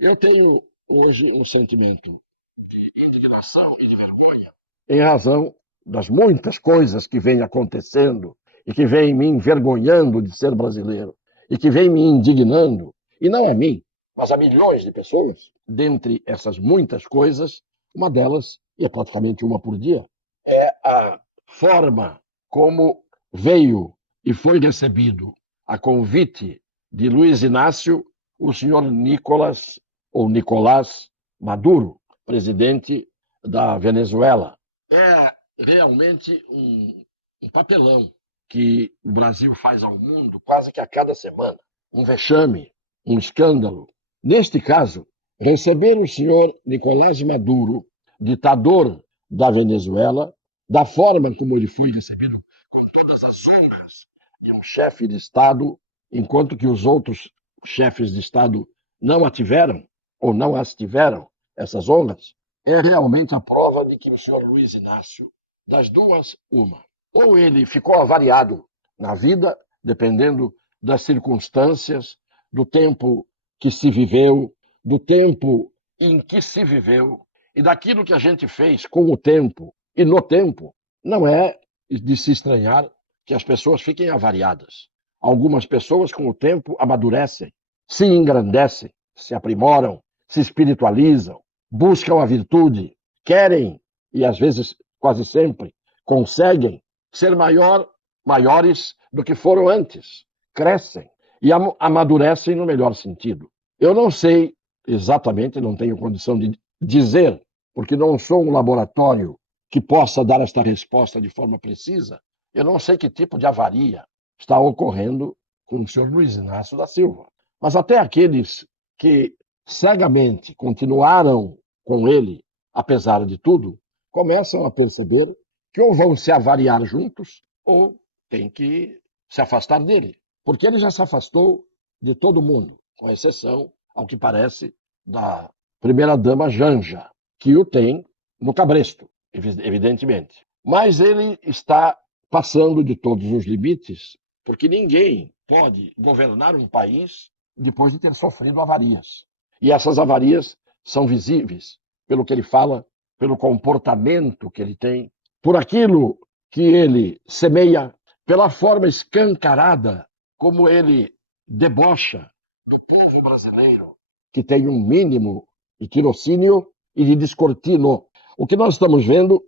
Eu tenho hoje um sentimento de indignação e de vergonha em razão das muitas coisas que vêm acontecendo e que vêm me envergonhando de ser brasileiro e que vêm me indignando, e não a mim, mas a milhões de pessoas. Dentre essas muitas coisas, uma delas, e é praticamente uma por dia, é a forma como veio e foi recebido a convite de Luiz Inácio o senhor Nicolás ou Nicolás Maduro, presidente da Venezuela. É realmente um papelão que o Brasil faz ao mundo quase que a cada semana. Um vexame, um escândalo. Neste caso, receber o senhor Nicolás Maduro, ditador da Venezuela, da forma como ele foi recebido, com todas as honras de um chefe de Estado, enquanto que os outros chefes de Estado não a tiveram, ou não as tiveram, essas honras, é realmente a prova de que o senhor Luiz Inácio, das duas, uma. Ou ele ficou avariado na vida, dependendo das circunstâncias, do tempo que se viveu, do tempo em que se viveu e daquilo que a gente fez com o tempo e no tempo, não é de se estranhar que as pessoas fiquem avariadas. Algumas pessoas, com o tempo, amadurecem, se engrandecem, se aprimoram, se espiritualizam, buscam a virtude, querem, e às vezes, quase sempre, conseguem ser maiores do que foram antes, crescem e amadurecem no melhor sentido. Eu não sei exatamente, não tenho condição de dizer, porque não sou um laboratório que possa dar esta resposta de forma precisa. Eu não sei que tipo de avaria está ocorrendo com o senhor Luiz Inácio da Silva. Mas até aqueles que cegamente continuaram com ele, apesar de tudo, começam a perceber que ou vão se avariar juntos ou têm que se afastar dele. Porque ele já se afastou de todo mundo, com exceção, ao que parece, da primeira-dama Janja, que o tem no cabresto, evidentemente. Mas ele está passando de todos os limites, porque ninguém pode governar um país depois de ter sofrido avarias. E essas avarias são visíveis pelo que ele fala, pelo comportamento que ele tem, por aquilo que ele semeia, pela forma escancarada como ele debocha do povo brasileiro, que tem um mínimo de tirocínio e de descortino. O que nós estamos vendo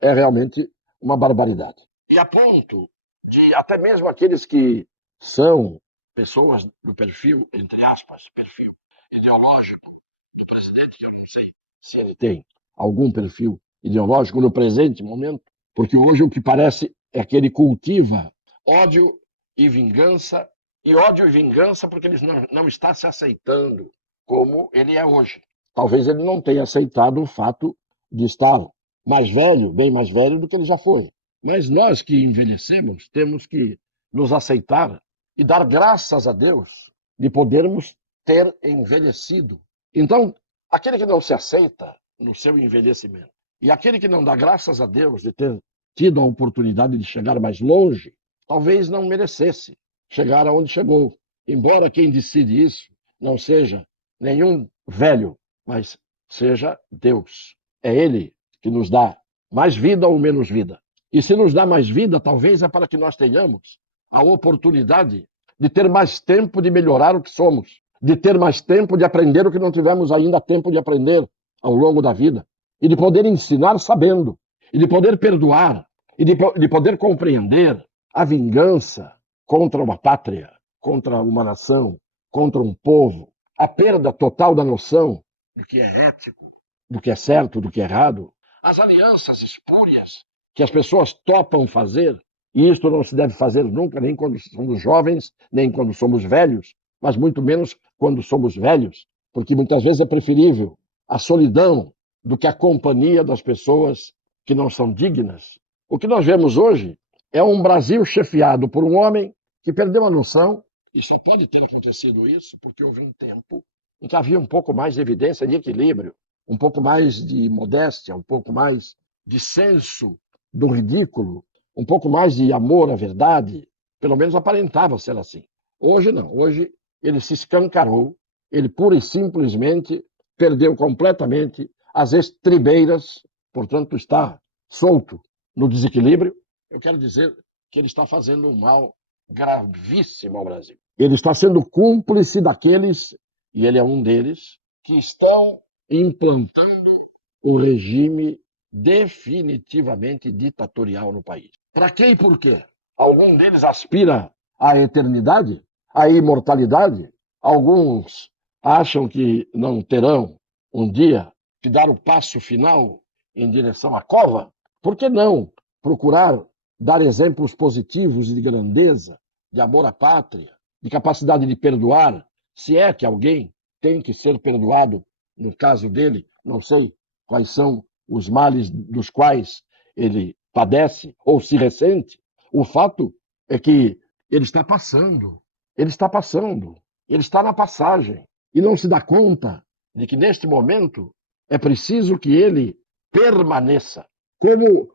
é realmente uma barbaridade. E a ponto de até mesmo aqueles que são pessoas do perfil, entre aspas, perfil ideológico do presidente, que eu não sei se ele tem algum perfil ideológico no presente momento, porque hoje o que parece é que ele cultiva ódio e ódio e vingança porque ele não está se aceitando como ele é hoje. Talvez ele não tenha aceitado o fato de estar mais velho, bem mais velho do que ele já foi. Mas nós que envelhecemos temos que nos aceitar e dar graças a Deus de podermos ter envelhecido. Então, aquele que não se aceita no seu envelhecimento e aquele que não dá graças a Deus de ter tido a oportunidade de chegar mais longe, talvez não merecesse chegar aonde chegou. Embora quem decide isso não seja nenhum velho, mas seja Deus. É Ele que nos dá mais vida ou menos vida. E se nos dá mais vida, talvez é para que nós tenhamos a oportunidade de ter mais tempo de melhorar o que somos, de ter mais tempo de aprender o que não tivemos ainda tempo de aprender ao longo da vida, e de poder ensinar sabendo, e de poder perdoar, e de poder compreender a vingança contra uma pátria, contra uma nação, contra um povo, a perda total da noção do que é ético, do que é certo, do que é errado, as alianças espúrias que as pessoas topam fazer, e isto não se deve fazer nunca, nem quando somos jovens, nem quando somos velhos, mas muito menos quando somos velhos, porque muitas vezes é preferível a solidão do que a companhia das pessoas que não são dignas. O que nós vemos hoje é um Brasil chefiado por um homem que perdeu a noção, e só pode ter acontecido isso porque houve um tempo em que havia um pouco mais de evidência de equilíbrio, um pouco mais de modéstia, um pouco mais de senso do ridículo, um pouco mais de amor à verdade, pelo menos aparentava ser assim. Hoje não, hoje ele se escancarou, ele pura e simplesmente perdeu completamente as estribeiras, portanto está solto no desequilíbrio. Eu quero dizer que ele está fazendo um mal gravíssimo ao Brasil. Ele está sendo cúmplice daqueles, e ele é um deles, que estão implantando o regime definitivamente ditatorial no país. Para quê e por quê? Algum deles aspira à eternidade, à imortalidade. Alguns acham que não terão um dia que dar o passo final em direção à cova. Por que não procurar dar exemplos positivos de grandeza, de amor à pátria, de capacidade de perdoar, se é que alguém tem que ser perdoado, no caso dele, não sei quais são os males dos quais ele padece ou se ressente. O fato é que ele está passando, ele está passando, ele está na passagem e não se dá conta de que neste momento é preciso que ele permaneça como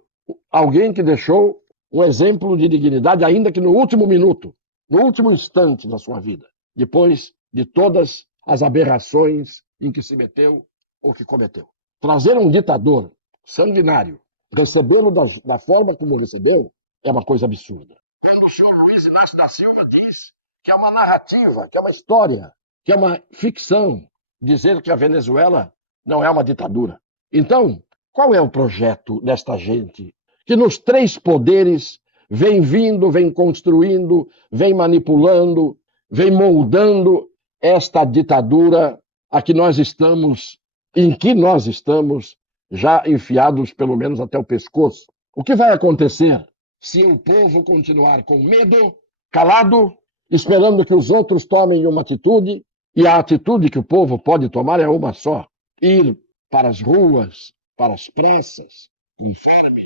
alguém que deixou um exemplo de dignidade, ainda que no último minuto, no último instante da sua vida, depois de todas as aberrações em que se meteu ou que cometeu. Trazer um ditador sanguinário, recebê-lo da forma como recebeu, é uma coisa absurda. Quando o senhor Luiz Inácio da Silva diz que é uma narrativa, que é uma história, que é uma ficção, dizer que a Venezuela não é uma ditadura. Então, qual é o projeto desta gente que nos três poderes vem vindo, vem construindo, vem manipulando, vem moldando esta ditadura a que nós estamos, em que nós estamos já enfiados pelo menos até o pescoço? O que vai acontecer se o povo continuar com medo, calado, esperando que os outros tomem uma atitude? E a atitude que o povo pode tomar é uma só: ir para as ruas, para as praças, conforme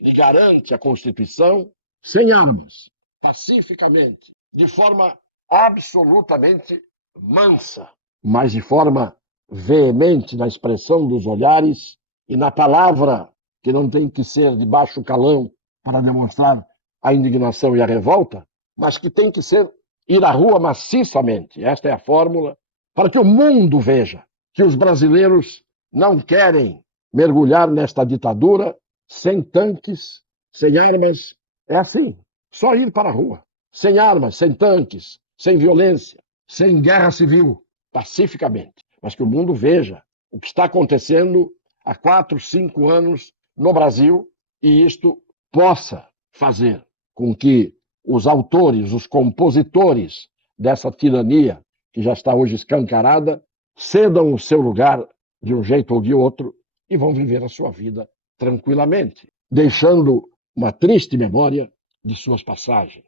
lhe garante a Constituição, sem armas, pacificamente, de forma absolutamente mansa, mas de forma veemente na expressão dos olhares e na palavra, que não tem que ser de baixo calão para demonstrar a indignação e a revolta, mas que tem que ser ir à rua maciçamente. Esta é a fórmula para que o mundo veja que os brasileiros não querem mergulhar nesta ditadura sem tanques, sem armas. É assim, só ir para a rua. Sem armas, sem tanques, sem violência, sem guerra civil, pacificamente. Mas que o mundo veja o que está acontecendo há 4, 5 anos no Brasil e isto possa fazer com que os autores, os compositores dessa tirania, que já está hoje escancarada, cedam o seu lugar de um jeito ou de outro e vão viver a sua vida tranquilamente, deixando uma triste memória de suas passagens.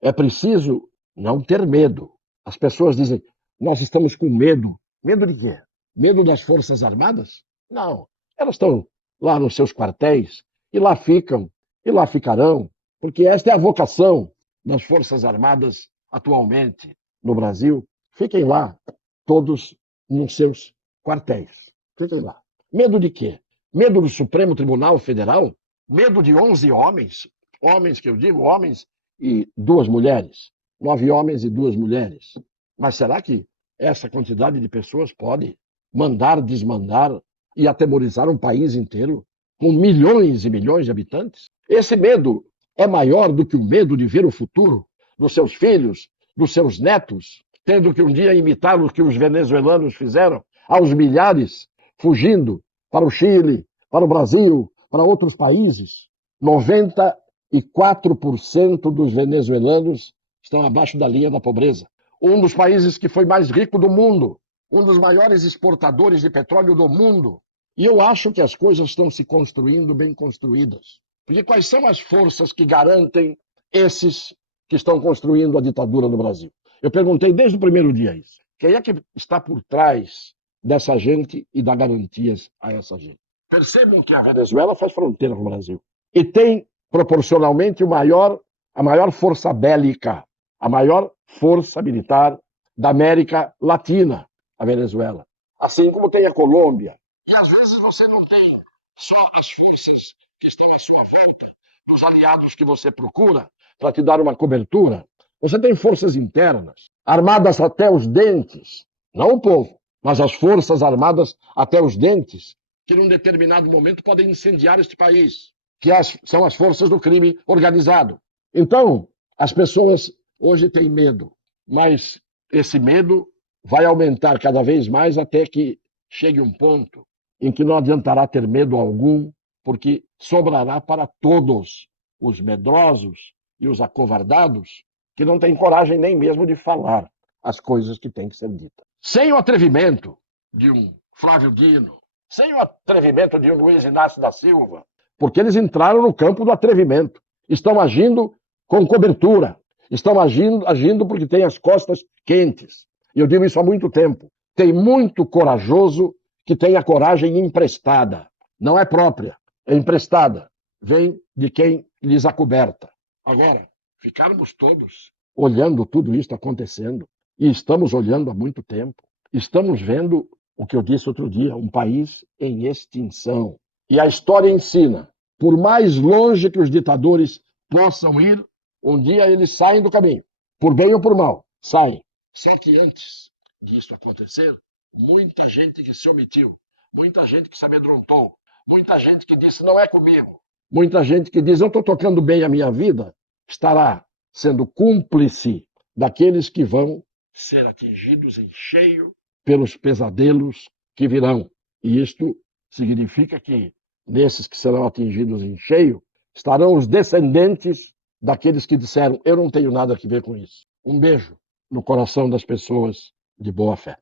É preciso não ter medo. As pessoas dizem, nós estamos com medo. Medo de quê? Medo das Forças Armadas? Não. Elas estão lá nos seus quartéis e lá ficam e lá ficarão, porque esta é a vocação das Forças Armadas atualmente no Brasil. Fiquem lá, todos nos seus quartéis. Fiquem lá. Medo de quê? Medo do Supremo Tribunal Federal? Medo de 11 homens? Homens que eu digo, homens e 2 mulheres. 9 homens e 2 mulheres. Mas será que essa quantidade de pessoas pode mandar, desmandar e atemorizar um país inteiro com milhões e milhões de habitantes? Esse medo é maior do que o medo de ver o futuro dos seus filhos, dos seus netos, tendo que um dia imitar o que os venezuelanos fizeram aos milhares, fugindo para o Chile, para o Brasil, para outros países. 94% dos venezuelanos estão abaixo da linha da pobreza. Um dos países que foi mais rico do mundo, um dos maiores exportadores de petróleo do mundo. E eu acho que as coisas estão se construindo bem construídas. Porque quais são as forças que garantem esses que estão construindo a ditadura no Brasil? Eu perguntei desde o primeiro dia isso. Quem é que está por trás dessa gente e dá garantias a essa gente? Percebam que a Venezuela faz fronteira com o Brasil. E tem, proporcionalmente, a maior força bélica, a maior força militar da América Latina, a Venezuela. Assim como tem a Colômbia. E às vezes você não tem só as forças que estão à sua volta, dos aliados que você procura para te dar uma cobertura. Você tem forças internas, armadas até os dentes, não o povo, mas as forças armadas até os dentes, que num determinado momento podem incendiar este país, que são as forças do crime organizado. Então, as pessoas hoje têm medo, mas esse medo vai aumentar cada vez mais até que chegue um ponto em que não adiantará ter medo algum, porque sobrará para todos os medrosos e os acovardados que não têm coragem nem mesmo de falar as coisas que têm que ser ditas. Sem o atrevimento de um Flávio Dino, sem o atrevimento de um Luiz Inácio da Silva, porque eles entraram no campo do atrevimento, estão agindo com cobertura, estão agindo porque têm as costas quentes. E eu digo isso há muito tempo. Tem muito corajoso que tem a coragem emprestada. Não é própria, é emprestada. Vem de quem lhes acoberta. Agora, ficarmos todos olhando tudo isso acontecendo, e estamos olhando há muito tempo, estamos vendo o que eu disse outro dia, um país em extinção. E a história ensina, por mais longe que os ditadores possam ir, um dia eles saem do caminho, por bem ou por mal, saem. Só que antes disso acontecer, muita gente que se omitiu, muita gente que se amedrontou, muita gente que disse não é comigo, muita gente que diz eu estou tocando bem a minha vida, estará sendo cúmplice daqueles que vão ser atingidos em cheio pelos pesadelos que virão. E isto significa que nesses que serão atingidos em cheio estarão os descendentes daqueles que disseram eu não tenho nada a ver com isso. Um beijo no coração das pessoas de boa fé.